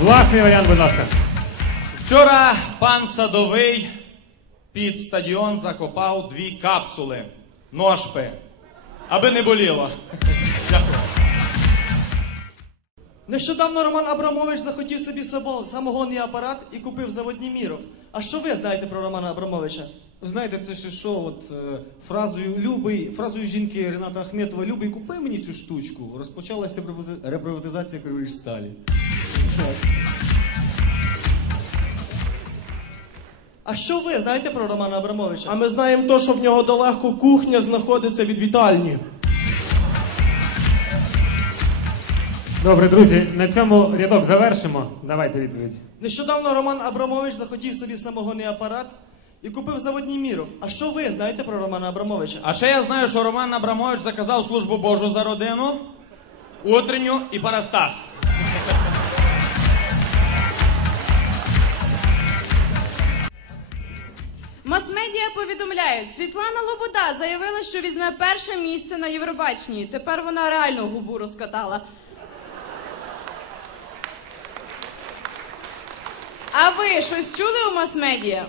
Власний варіант, будь ласка. Вчора пан Садовий під стадіон закопав дві капсули. Ножпи. Аби не боліло. Дякую. Нещодавно Роман Абрамович захотів собі само- самогонний апарат і купив заводні міров. А що ви знаєте про Романа Абрамовича? Знаєте, це ще що, от е, фразою любий, фразою жінки Рената Ахметова Любий, купи мені цю штучку. Розпочалася репривати- реприватизація Криворіжсталі. А що ви знаєте про Романа Абрамовича? А ми знаємо то, що в нього далеко кухня знаходиться від вітальні. Добре, друзі, на цьому рядок завершимо. Давайте відповідь. Нещодавно Роман Абрамович захотів собі самогонний апарат і купив заводні міров. А що ви знаєте про Романа Абрамовича? А ще я знаю, що Роман Абрамович заказав службу Божу за родину, утренню і парастас. Мас-медіа повідомляють, Світлана Лобода заявила, що візьме перше місце на Євробаченні. Тепер вона реально губу розкатала. А ви щось чули у мас-медіа?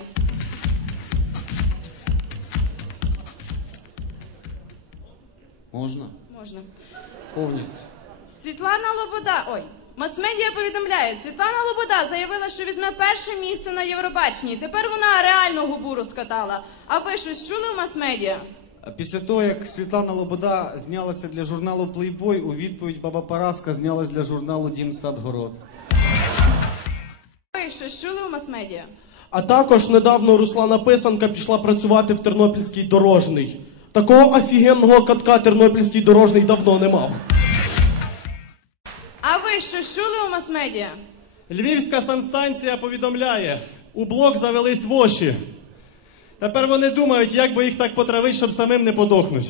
Можна? Можна. Повністю. Світлана Лобода. Ой. Мас-медіа повідомляють, Світлана Лобода заявила, що візьме перше місце на Євробаченні. Тепер вона реально губу розкатала. А ви щось чули у мас-медіа? Після того, як Світлана Лобода знялася для журналу Playboy, у відповідь баба Параска знялась для журналу Дім Садгород. Ви щось чули у мас-медіа? А також недавно Руслана Писанка пішла працювати в Тернопільський дорожний. Такого офігенного катка Тернопільський дорожний давно не мав. Ви щось чули у мас-медіа? Львівська санстанція повідомляє, у блок завелись воші. Тепер вони думають, як би їх так потравити, щоб самим не подохнуть.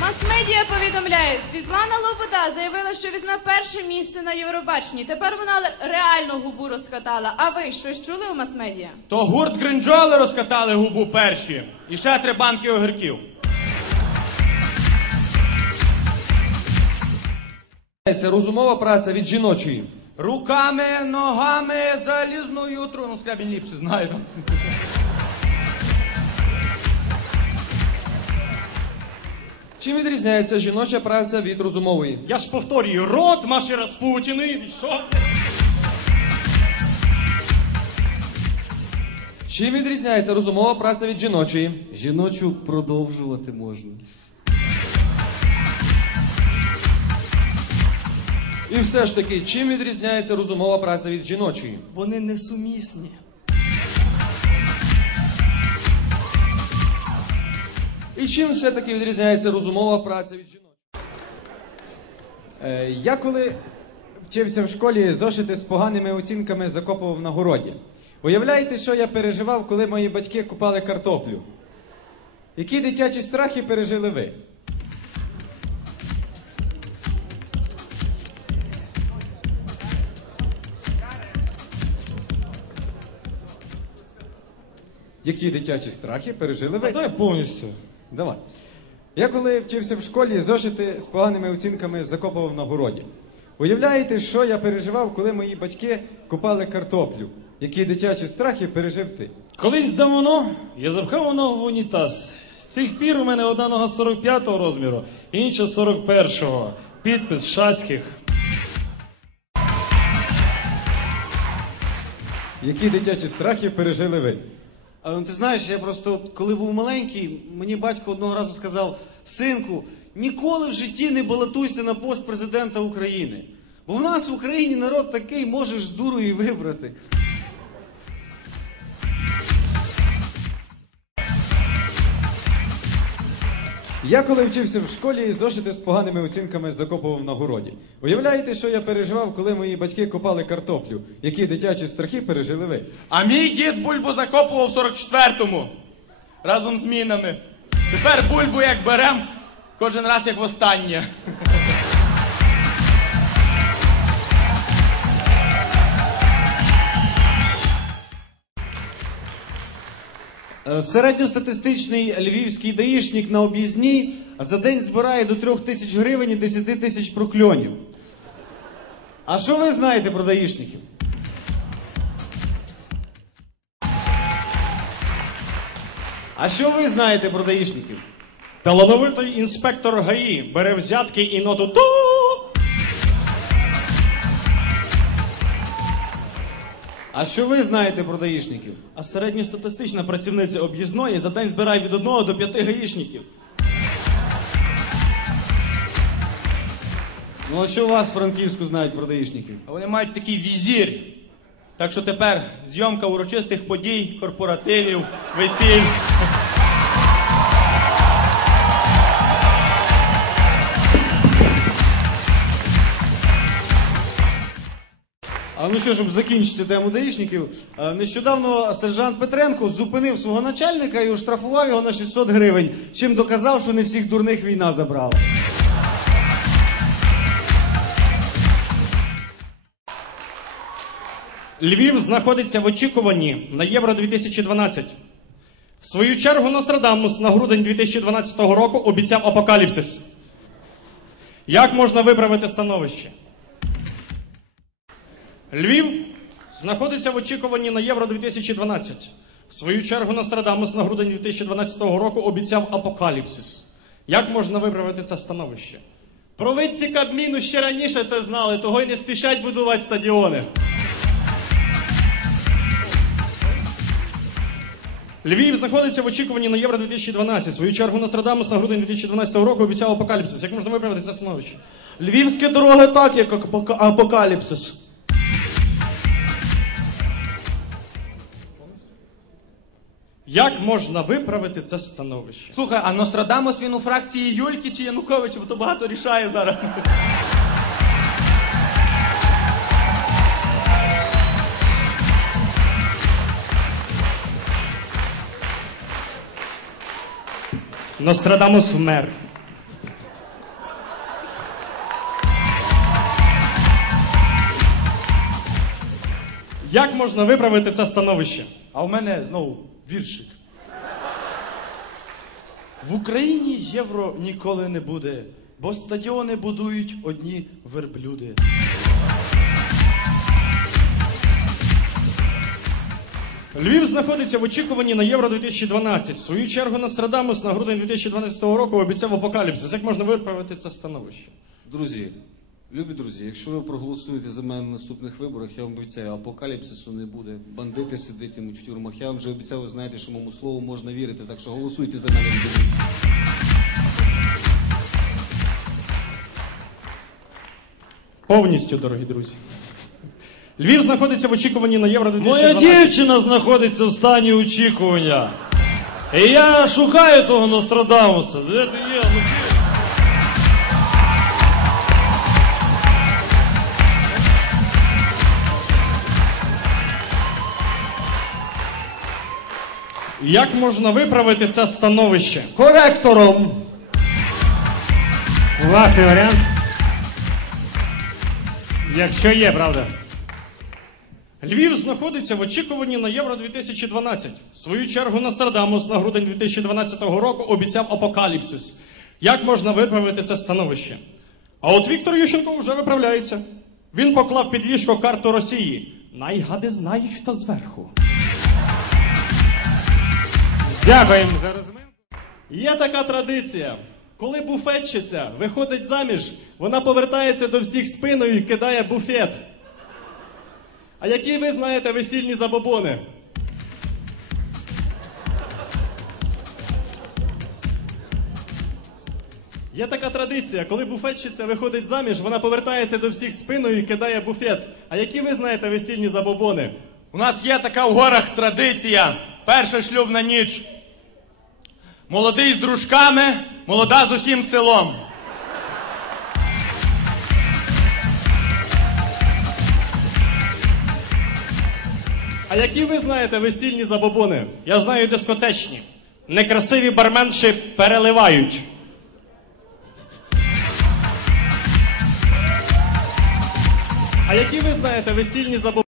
Мас-медіа повідомляють, Світлана Лобода заявила, що візьме перше місце на Євробаченні. Тепер вона реально губу розкатала. А ви щось чули у мас-медіа? То гурт Гринджоли розкатали губу перші. І ще три банки огірків. Це розумова праця від жіночої. Руками, ногами, залізною тру. Ну, скрябін ліпше знає там. Чим відрізняється жіноча праця від розумової? Я ж повторюю, рот маші Распутіни, що? Чим відрізняється розумова праця від жіночої? Жіночу продовжувати можна. І все ж таки, чим відрізняється розумова праця від жіночої? Вони несумісні. І чим все-таки відрізняється розумова праця від жіночої? Е, Я коли вчився в школі, зошити з поганими оцінками закопував на городі. Уявляєте, що я переживав, коли мої батьки купали картоплю? Які дитячі страхи пережили ви? Які дитячі страхи пережили ви? Давай повністю. Давай. Я коли вчився в школі, зошити з поганими оцінками закопував на городі. Уявляєте, що я переживав, коли мої батьки купали картоплю? Які дитячі страхи пережив ти? Колись давно я запхав ногу в унітаз. З цих пір у мене одна нога 45-го розміру, інша 41-го. Підпис Шацьких. Які дитячі страхи пережили ви? А ну ти знаєш, я просто коли був маленький, мені батько одного разу сказав: синку, ніколи в житті не балотуйся на пост президента України. Бо в нас в Україні народ такий, можеш з дурою вибрати. Я коли вчився в школі, зошити з поганими оцінками закопував на городі. Уявляєте, що я переживав, коли мої батьки копали картоплю? Які дитячі страхи пережили ви? А мій дід бульбу закопував в 44-му. Разом з мінами. Тепер бульбу як берем, кожен раз як востаннє. Середньостатистичний львівський даїшник на об'їзній за день збирає до трьох тисяч гривень і 10 тисяч прокльонів. А що ви знаєте про даїшників? А що ви знаєте про даїшників? Талановитий інспектор ГАІ бере взятки і ноту А що ви знаєте про даїшників? А середньостатистична працівниця об'їзної за день збирає від одного до п'яти гаїшників. Ну а що у вас в Франківську знають про даїшників? А вони мають такий візір. Так що тепер зйомка урочистих подій, корпоративів, весіль. Ну що, щоб закінчити тему даїшників, е, нещодавно сержант Петренко зупинив свого начальника і оштрафував його на 600 гривень, чим доказав, що не всіх дурних війна забрала. Львів знаходиться в очікуванні на Євро 2012. В свою чергу Нострадамус на грудень 2012 року обіцяв апокаліпсис. Як можна виправити становище? Львів знаходиться в очікуванні на Євро 2012. В свою чергу Нострадамус на грудень 2012 року обіцяв апокаліпсис. Як можна виправити це становище? Провидці Кабміну ще раніше це знали, того й не спішать будувати стадіони. Львів знаходиться в очікуванні на Євро 2012. В свою чергу Нострадамус на грудень 2012 року обіцяв апокаліпсис. Як можна виправити це становище? Львівські дороги так, як апока- апокаліпсис. Як можна виправити це становище? Слухай, а Нострадамус він у фракції Юльки чи Януковича, бо то багато рішає зараз. Нострадамус вмер. Як можна виправити це становище? А в мене знову віршик. В Україні євро ніколи не буде, бо стадіони будують одні верблюди. Львів знаходиться в очікуванні на Євро 2012. В свою чергу Нострадамус на грудень 2012 року обіцяв апокаліпсис. Як можна виправити це становище? Друзі, любі друзі, якщо ви проголосуєте за мене на наступних виборах, я вам обіцяю, апокаліпсису не буде. Бандити сидитимуть в тюрмах. Я вам вже обіцяв, ви знаєте, що моєму слову можна вірити, так що голосуйте за мене. Повністю, дорогі друзі. Львів знаходиться в очікуванні на Євро Моя дівчина знаходиться в стані очікування. І я шукаю того Нострадамуса. Де ти є? Як можна виправити це становище? Коректором. Власний варіант. Якщо є, правда. Львів знаходиться в очікуванні на Євро 2012. В свою чергу Нострадамус на грудень 2012 року обіцяв апокаліпсис. Як можна виправити це становище? А от Віктор Ющенко вже виправляється. Він поклав під ліжко карту Росії. Найгади знають, хто зверху. Дякуємо за розминку. Є така традиція. Коли буфетчиця виходить заміж, вона повертається до всіх спиною і кидає буфет. А які ви знаєте весільні забобони? Є така традиція, коли буфетчиця виходить заміж, вона повертається до всіх спиною і кидає буфет. А які ви знаєте весільні забобони? У нас є така в горах традиція. Перша шлюбна ніч. Молодий з дружками, молода з усім селом. А які ви знаєте весільні забобони? Я знаю дискотечні. Некрасиві барменші переливають. А які ви знаєте весільні забобони?